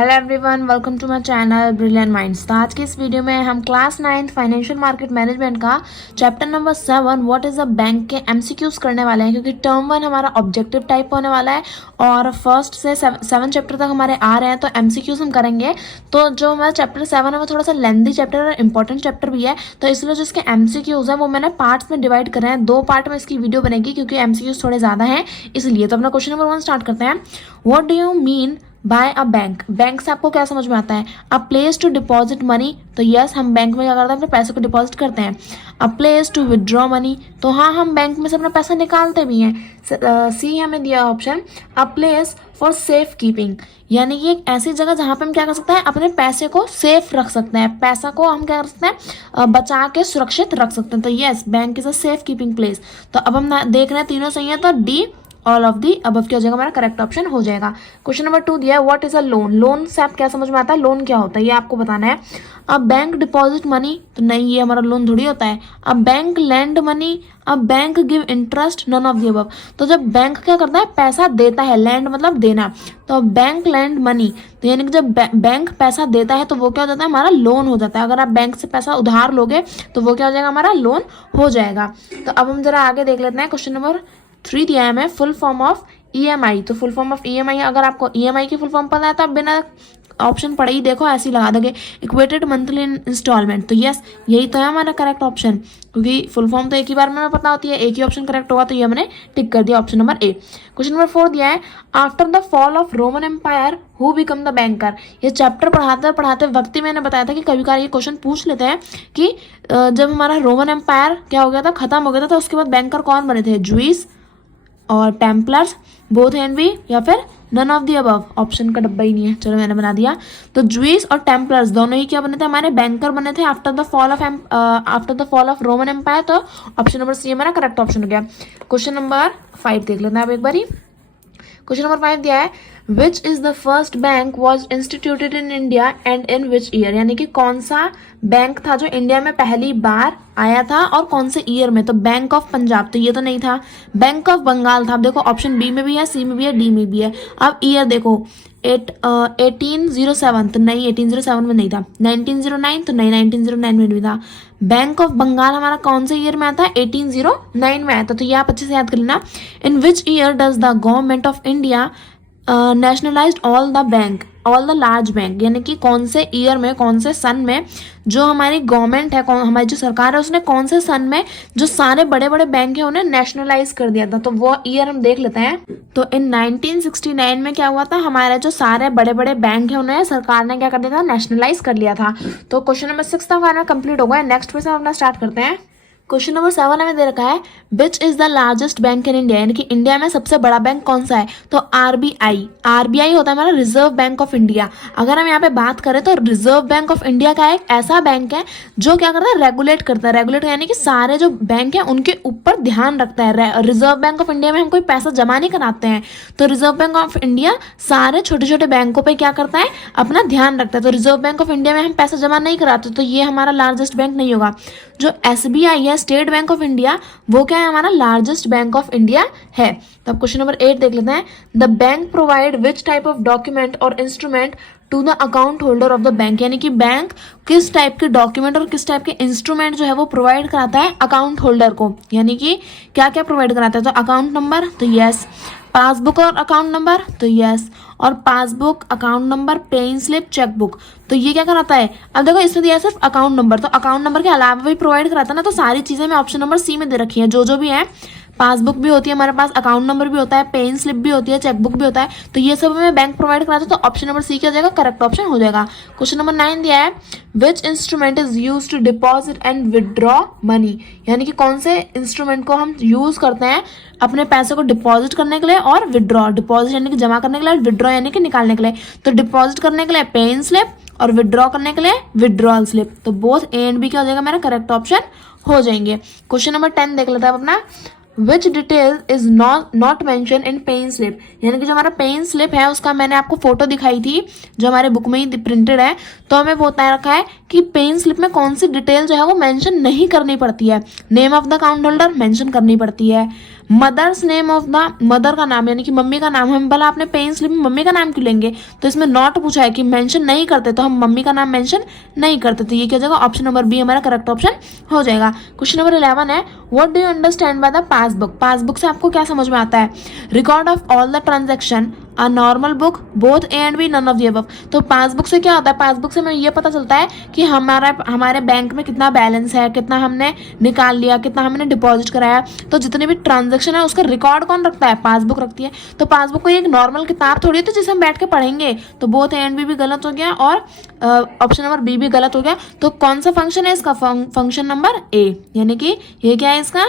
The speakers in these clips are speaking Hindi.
Hello everyone, welcome to my channel brilliant minds. तो आज के इस वीडियो में हम क्लास 9 फाइनेंशियल मार्केट मैनेजमेंट का chapter number 7 what is a bank के एमसीक्यूज करने वाले हैं, क्योंकि टर्म 1 हमारा ऑब्जेक्टिव टाइप होने वाला है और फर्स्ट से 7 चैप्टर तक हमारे आ रहे हैं, तो एमसीक्यूज हम करेंगे। तो जो हमारा चैप्टर 7 है वो थोड़ा सा लेंथी चैप्टर और इंपॉर्टेंट चैप्टर भी है, तो इसलिए जो इसके एमसीक्यूज है वो मैंने पार्ट्स में डिवाइड करे हैं। 2 पार्ट में इसकी वीडियो बनेगी क्योंकि एमसीक्यूज थोड़े ज़्यादा हैं इसलिए। तो अपना क्वेश्चन नंबर 1 स्टार्ट करते हैं। What do you mean by a bank? Bank से आपको क्या समझ में आता है? A place to deposit money, तो यस हम बैंक में क्या करते हैं, अपने पैसे को डिपॉजिट करते हैं। A place to withdraw money, तो हाँ हम बैंक में से अपना पैसा निकालते भी हैं। सी हमें दिया option a place for safe keeping, यानी कि एक ऐसी जगह जहाँ पे हम क्या कर सकते हैं, अपने पैसे को सेफ रख सकते हैं, पैसा को हम क्या कर सकते हैं, बचा के सुरक्षित रख सकते हैं। तो yes bank is a safe keeping place. तो अब हम देख रहे हैं तीनों सही है, तो D all of the above क्या हो जाएगा, हमारा करेक्ट ऑप्शन हो जाएगा। क्वेश्चन नंबर 2 दिया है what is a loan? Loan से आप क्या समझ में आता है, लोन क्या होता है ये आपको बताना है। अब बैंक डिपॉजिट मनी, तो नहीं ये हमारा लोन थोड़ी होता है। अब बैंक लैंड मनी, अब bank give interest, none of the above. तो जब बैंक क्या करता है, पैसा देता है, लैंड मतलब देना, तो बैंक लैंड मनी, तो यानी कि जब बैंक पैसा देता है तो वो क्या हो जाता है, हमारा लोन हो जाता है। अगर आप बैंक से पैसा उधार लोगे तो वो क्या हो जाएगा, हमारा लोन हो जाएगा। तो अब हम जरा आगे देख लेते हैं। क्वेश्चन नंबर 3 दिया है हमें फुल फॉर्म ऑफ ईएमआई। तो फुल फॉर्म ऑफ ईएमआई, अगर आपको ईएमआई की फुल फॉर्म पता है तो आप बिना ऑप्शन पढ़े ही देखो ऐसे ही लगा दोगे, इक्वेटेड मंथली इंस्टॉलमेंट। तो यस यही तो है हमारा करेक्ट ऑप्शन, क्योंकि फुल फॉर्म तो एक ही बार में हमें पता होती है, एक ही ऑप्शन करेक्ट होगा, तो ये हमने टिक कर दिया option number A. Question number 4 दिया है after the fall of Roman Empire who become the banker. ये चैप्टर पढ़ाते पढ़ाते वक्त ही मैंने बताया था कि कभी कभार ये क्वेश्चन पूछ लेते हैं कि जब हमारा रोमन एम्पायर क्या हो गया था, खत्म हो गया था, तो उसके बाद बैंकर कौन बने थे, ज्यूइस और टेम्पलर्स, बोथ एंड बी, या फिर none of the above. Option का डब्बा ही नहीं है, चलो मैंने बना दिया। तो ज्यूइस और टेम्पलर्स दोनों ही क्या बने थे, हमारे बैंकर बने थे after the fall of Roman Empire. तो ऑप्शन नंबर सी हमारा करेक्ट ऑप्शन हो गया। क्वेश्चन नंबर 5 देख लेते हैं आप एक बारी। क्वेश्चन नंबर 5 दिया है which is the first bank was instituted in India and in which year, यानी कि कौन सा बैंक था जो इंडिया में पहली बार आया था और कौन से ईयर में। तो बैंक ऑफ पंजाब, तो ये तो नहीं था। बैंक ऑफ बंगाल था, अब देखो ऑप्शन बी में भी है, सी में भी है, डी में भी है। अब ईयर देखो 1807, तो नहीं 1807 में नहीं था। 1909, तो नहीं 1909 में भी था। बैंक ऑफ बंगाल हमारा कौन से ईयर में आता है, 1809 में आया था। तो ये आप अच्छे से याद कर लेना। In which year does the government of India nationalized all the large bank, यानी कि कौन से ईयर में, कौन से सन में जो हमारी गवर्नमेंट है, हमारी जो सरकार है, उसने कौन से सन में जो सारे बड़े बड़े बैंक है उन्हें नेशनलाइज कर दिया था। तो वो ईयर हम देख लेते हैं। तो इन 1969 में क्या हुआ था, हमारे जो सारे बड़े बड़े बैंक है उन्हें सरकार ने क्या कर दिया था, नेशनलाइज कर लिया था। तो क्वेश्चन नंबर 6 तक हमारा कंप्लीट हो गया। नेक्स्ट क्वेश्चन अपना स्टार्ट करते हैं। क्वेश्चन नंबर 7 हमें दे रखा है which is the largest bank in India, यानी कि इंडिया में सबसे बड़ा बैंक कौन सा है। तो आरबीआई होता है हमारा रिजर्व बैंक ऑफ इंडिया। अगर हम यहाँ पे बात करें तो रिजर्व बैंक ऑफ इंडिया का एक ऐसा बैंक है जो क्या करता है, रेगुलेट करता है। रेगुलेट यानी कि सारे जो बैंक है उनके ऊपर ध्यान रखता है। रिजर्व बैंक ऑफ इंडिया में हम कोई पैसा जमा नहीं कराते हैं, तो रिजर्व बैंक ऑफ इंडिया सारे छोटे छोटे बैंकों पर क्या करता है, अपना ध्यान रखता है। तो रिजर्व बैंक ऑफ इंडिया में हम पैसा जमा नहीं कराते, तो ये हमारा लार्जेस्ट बैंक नहीं होगा। जो एसबीआई है, स्टेट बैंक ऑफ इंडिया, वो क्या है, हमारा लार्जेस्ट बैंक ऑफ इंडिया है। तो अब क्वेश्चन नंबर 8 देख लेते हैं। The bank provide which type of document और instrument to the account holder of the bank, यानी कि बैंक किस टाइप के डॉक्यूमेंट और किस टाइप के इंस्ट्रूमेंट जो है वो प्रोवाइड कराता है अकाउंट होल्डर को, यानी कि क्या क्या प्रोवाइड कराता है। तो अकाउंट नंबर, तो यस। पासबुक और अकाउंट नंबर, तो यस। और passbook, account number, paying slip, chequebook, तो ये क्या कराता है। अब देखो इसमें दिया है सिर्फ अकाउंट नंबर, तो अकाउंट नंबर के अलावा भी प्रोवाइड कराता है ना, तो सारी चीजें मैं ऑप्शन नंबर सी में दे रखी है। जो भी है, पासबुक भी होती है हमारे पास, अकाउंट नंबर भी होता है, पेइंग स्लिप भी होती है, चेकबुक भी होता है, तो ये सब हमें बैंक प्रोवाइड कराता है। तो ऑप्शन नंबर सी क्या हो जाएगा, करेक्ट ऑप्शन हो जाएगा। क्वेश्चन नंबर 9 दिया है which instrument is use to deposit and withdraw money, यानी कि कौन से इंस्ट्रूमेंट को हम यूज करते हैं अपने पैसे को डिपॉजिट करने के लिए और विदड्रॉ, डिपॉजिट यानी कि जमा करने के लिए, विदड्रॉ यानी कि निकालने के लिए। तो डिपॉजिट करने के लिए पेइंग स्लिप और विदड्रॉ करने के लिए विदड्रॉल स्लिप। तो बोथ ए एंड बी क्या हो जाएगा, मेरा करेक्ट ऑप्शन हो जाएंगे। क्वेश्चन नंबर 10 देख लेते हैं अपना। Which detail is not mention in paying slip, यानी कि जो हमारा पेइंग स्लिप है उसका मैंने आपको फोटो दिखाई थी जो हमारे बुक में ही प्रिंटेड है, तो हमें वो बता रखा है कि पेइंग स्लिप में कौन सी डिटेल जो है वो मेंशन नहीं करनी पड़ती है। Name of the account holder mention करनी पड़ती है, mother's name of the, mother का नाम यानी कि मम्मी का नाम, हम भला अपने पेइंग स्लिप में मम्मी का नाम क्यों लेंगे, तो इसमें नॉट पूछा है कि मेंशन नहीं करते तो हम मम्मी का नाम मेंशन नहीं करते, तो ये क्या हो जाएगा, ऑप्शन नंबर बी हमारा करेक्ट ऑप्शन हो जाएगा। क्वेश्चन नंबर 11 है, what do you understand by the passbook, passbook से आपको क्या समझ में आता है, record of all the transaction, a normal book, both A and B, none of the above. तो पासबुक से क्या होता है, पासबुक से हमें ये पता चलता है कि हमारे बैंक में कितना बैलेंस है, कितना हमने निकाल लिया, कितना हमने डिपॉजिट कराया, तो जितने भी ट्रांजेक्शन है उसका रिकॉर्ड कौन रखता है, पासबुक रखती है। तो पासबुक कोई एक नॉर्मल किताब थोड़ी होती है जिसे हम बैठ के पढ़ेंगे, तो बोथ ए एंड बी भी गलत हो गया और ऑप्शन नंबर बी भी गलत हो गया। तो कौन सा फंक्शन है इसका, फंक्शन नंबर ए, यानी कि ये क्या है इसका,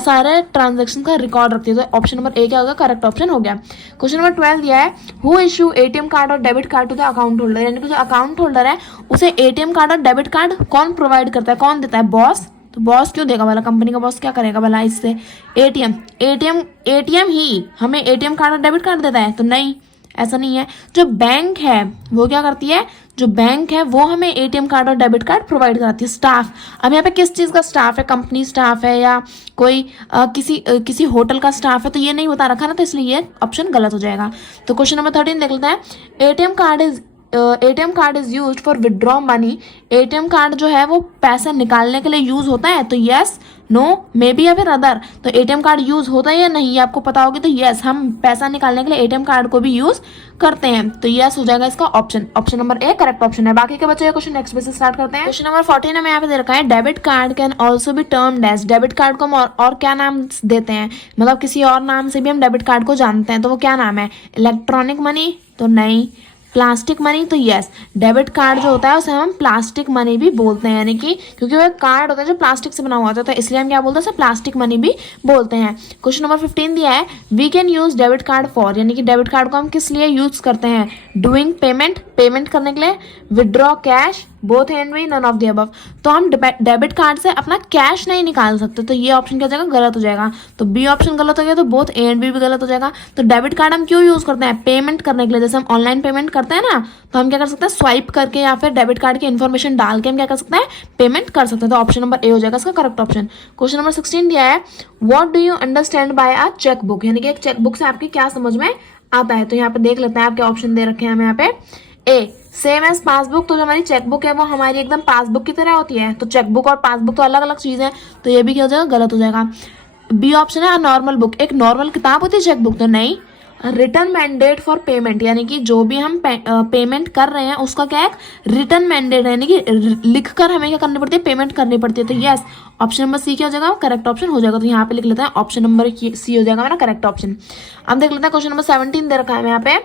सारे ट्रांजेक्शन का रिकॉर्ड रखती है, तो ऑप्शन नंबर ए क्या होगा, करेक्ट ऑप्शन हो गया। क्वेश्चन नंबर 12 दिया है, हु इशू एटीएम कार्ड और debit card to the account holder, यानी कि जो अकाउंट होल्डर है उसे एटीएम कार्ड और डेबिट कार्ड कौन प्रोवाइड करता है, कौन देता है, बॉस। तो बॉस क्यों देगा भला, कंपनी का बॉस क्या करेगा भला इससे, एटीएम ही हमें एटीएम कार्ड और डेबिट कार्ड देता है, तो नहीं, ऐसा नहीं है। जो बैंक है वो क्या करती है, जो बैंक है वो हमें एटीएम कार्ड और डेबिट कार्ड प्रोवाइड कराती है। स्टाफ, अब यहाँ पे किस चीज़ का स्टाफ है, कंपनी स्टाफ है या कोई किसी होटल का स्टाफ है, तो ये नहीं बता रखा ना, तो इसलिए ये ऑप्शन गलत हो जाएगा। तो क्वेश्चन नंबर 13 देख लेते हैं, ATM card is use for withdraw money, ATM card जो है वो पैसा निकालने के लिए यूज होता है, तो यस, नो, मे बी या फिर अदर। तो एटीएम कार्ड यूज होता है या नहीं, ये आपको पता होगी, तो यस, हम पैसा निकालने के लिए एटीएम कार्ड को भी यूज करते हैं, तो यस हो जाएगा इसका option, option number A correct option है। बाकी के बच्चों ये क्वेश्चन नेक्स्ट से स्टार्ट करते हैं। क्वेश्चन नंबर 14 हमें यहाँ पे दे रखा है, debit card can also be termed as, debit card को हम और क्या नाम देते हैं, मतलब किसी और नाम से भी हम डेबिट कार्ड को जानते हैं, तो वो क्या नाम है, इलेक्ट्रॉनिक मनी, तो नहीं, प्लास्टिक मनी, तो यस, डेबिट कार्ड जो होता है उसे हम प्लास्टिक मनी भी बोलते हैं, यानी कि क्योंकि वह कार्ड होता है जो प्लास्टिक से बना हुआ होता है, तो इसलिए हम क्या बोलते हैं, उसे प्लास्टिक मनी भी बोलते हैं। क्वेश्चन नंबर 15 दिया है, we can use debit card for, यानी कि डेबिट कार्ड को हम किस लिए यूज करते हैं, डूइंग पेमेंट, पेमेंट करने के लिए, withdraw cash, both and B, none of the above. तो हम डेबिट कार्ड से अपना कैश नहीं निकाल सकते, तो ये ऑप्शन क्या हो जाएगा, गलत हो जाएगा। तो बी ऑप्शन गलत हो गया, तो बोथ ए एंड बी भी गलत हो जाएगा। तो डेबिट कार्ड हम क्यों यूज करते हैं, पेमेंट करने के लिए, जैसे हम ऑनलाइन पेमेंट करते हैं ना, तो हम क्या कर सकते हैं, स्वाइप करके या फिर डेबिट कार्ड की इन्फॉर्मेशन डाल के हम क्या कर सकते हैं, पेमेंट कर सकते हैं, तो ऑप्शन नंबर ए हो जाएगा इसका करेक्ट ऑप्शन। क्वेश्चन नंबर 16 दिया है, what do you understand bye a cheque book, यानी कि एक चेक बुक से आपकी क्या समझ में आता है, तो यहाँ पे देख लेते हैं आप क्या ऑप्शन दे रखे हैं हमें यहाँ पे। ए, सेम एज पासबुक, तो जो हमारी चेकबुक है वो हमारी एकदम पासबुक की तरह होती है, तो चेकबुक और पासबुक तो अलग अलग चीज़ है, तो ये भी क्या हो जाएगा, गलत हो जाएगा। बी ऑप्शन है, नॉर्मल बुक, एक नॉर्मल किताब होती है चेकबुक, तो नहीं। रिटर्न मैंडेट फॉर पेमेंट, यानी कि जो भी हम पेमेंट कर रहे हैं उसका क्या है, रिटर्न मैंडेट है, यानी कि लिख कर हमें क्या करनी पड़ती है, पेमेंट करनी पड़ती है, तो यस, ऑप्शन नंबर सी क्या हो जाएगा, करेक्ट ऑप्शन हो जाएगा। तो यहाँ पे लिख लेते हैं ऑप्शन नंबर सी हो जाएगा हमारा करेक्ट ऑप्शन। अब देख लेते हैं क्वेश्चन नंबर 17 दे रखा है यहाँ पे,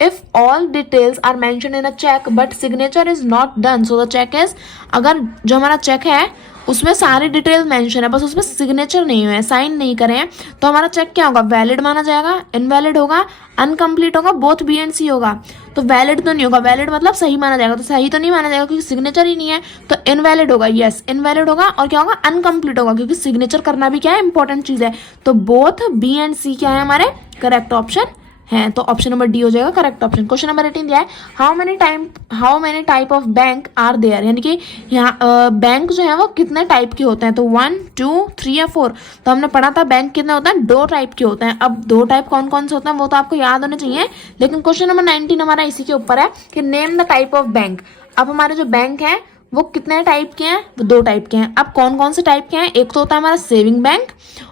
if all details are mentioned in a check but signature is not done so the check is, अगर जो हमारा चेक है उसमें सारी डिटेल मेंशन है बस उसमें सिग्नेचर नहीं हुए, साइन नहीं करे हैं, तो हमारा चेक क्या होगा, वैलिड माना जाएगा, इनवैलिड होगा, अनकम्प्लीट होगा, बोथ बी एंड सी होगा। तो वैलिड तो नहीं होगा, वैलिड मतलब सही माना जाएगा, तो सही तो नहीं माना जाएगा क्योंकि सिग्नेचर ही नहीं है, तो इनवैलिड होगा, यस इनवैलिड होगा, और क्या होगा, अनकम्प्लीट होगा, क्योंकि सिग्नेचर करना भी क्या है, इंपॉर्टेंट चीज है, तो बोथ बी एंड सी क्या है हमारे करेक्ट ऑप्शन है, तो ऑप्शन नंबर डी हो जाएगा करेक्ट ऑप्शन। क्वेश्चन नंबर 18 दिया है, how many type of bank are there, यानी कि यहाँ बैंक जो है वो कितने टाइप के होते हैं, तो 1 2 3 या 4, तो हमने पढ़ा था बैंक कितने होते हैं, 2 टाइप के होते हैं। अब 2 टाइप कौन कौन से होते हैं वो तो आपको याद होने चाहिए, लेकिन क्वेश्चन नंबर 19 हमारा इसी के ऊपर है कि name the type of bank. अब हमारे जो बैंक है वो कितने टाइप के हैं, वो 2 टाइप के हैं। अब कौन कौन से टाइप के हैं, एक तो होता है हमारा सेविंग बैंक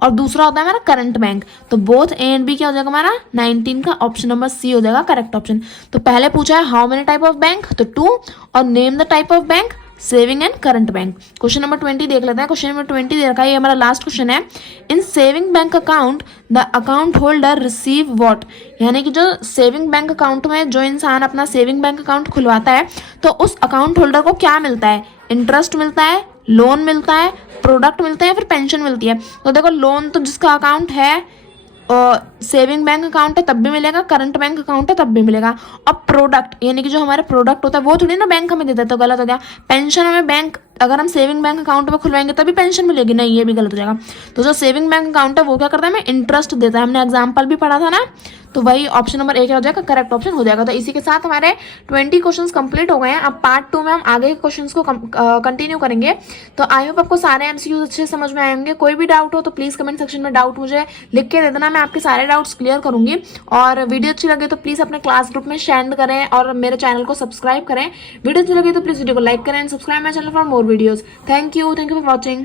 और दूसरा होता है हमारा करंट बैंक, तो बोथ ए एंड बी क्या हो जाएगा हमारा 19 का ऑप्शन नंबर सी हो जाएगा करेक्ट ऑप्शन। तो पहले पूछा है how many type of bank, तो 2, और name the type of bank, saving and current bank. Question number 20 देख लेते हैं, क्वेश्चन नंबर 20 दे रखा है, ये हमारा लास्ट क्वेश्चन है, इन saving bank account the account holder receive what, यानी कि जो सेविंग बैंक अकाउंट में जो इंसान अपना सेविंग बैंक अकाउंट खुलवाता है तो उस अकाउंट होल्डर को क्या मिलता है, इंटरेस्ट मिलता है, लोन मिलता है, प्रोडक्ट मिलते हैं, फिर पेंशन मिलती है। तो देखो लोन तो जिसका अकाउंट है सेविंग बैंक अकाउंट है तब भी मिलेगा, करंट बैंक अकाउंट है तब भी मिलेगा। और प्रोडक्ट यानी कि जो हमारे प्रोडक्ट होता है वो थोड़ी ना बैंक हमें देता है, तो गलत हो गया। पेंशन हमें बैंक, अगर हम सेविंग बैंक अकाउंट में खुलवाएंगे तभी पेंशन मिलेगी, नहीं ये भी गलत हो जाएगा। तो जो सेविंग बैंक अकाउंट है वो क्या करता है, हमें इंटरेस्ट देता है, हमने एग्जाम्पल भी पढ़ा था ना, तो वही ऑप्शन नंबर ए क्या हो जाएगा, करेक्ट ऑप्शन हो जाएगा। तो इसी के साथ हमारे 20 क्वेश्चंस कंप्लीट हो गए हैं। अब पार्ट 2 में हम आगे के क्वेश्चंस को कंटिन्यू करेंगे। तो आई होप आपको सारे एमसीक्यूज अच्छे समझ में आएंगे। कोई भी डाउट हो तो प्लीज कमेंट सेक्शन में डाउट मुझे लिख के दे देना, मैं आपके सारे डाउट्स क्लियर करूंगी। और वीडियो अच्छी लगे तो प्लीज अपने क्लास ग्रुप में शेयर करें और मेरे चैनल को सब्सक्राइब करें। वीडियो अच्छी लगे तो प्लीज वीडियो को लाइक करें and subscribe my channel for more videos. Thank you for watching.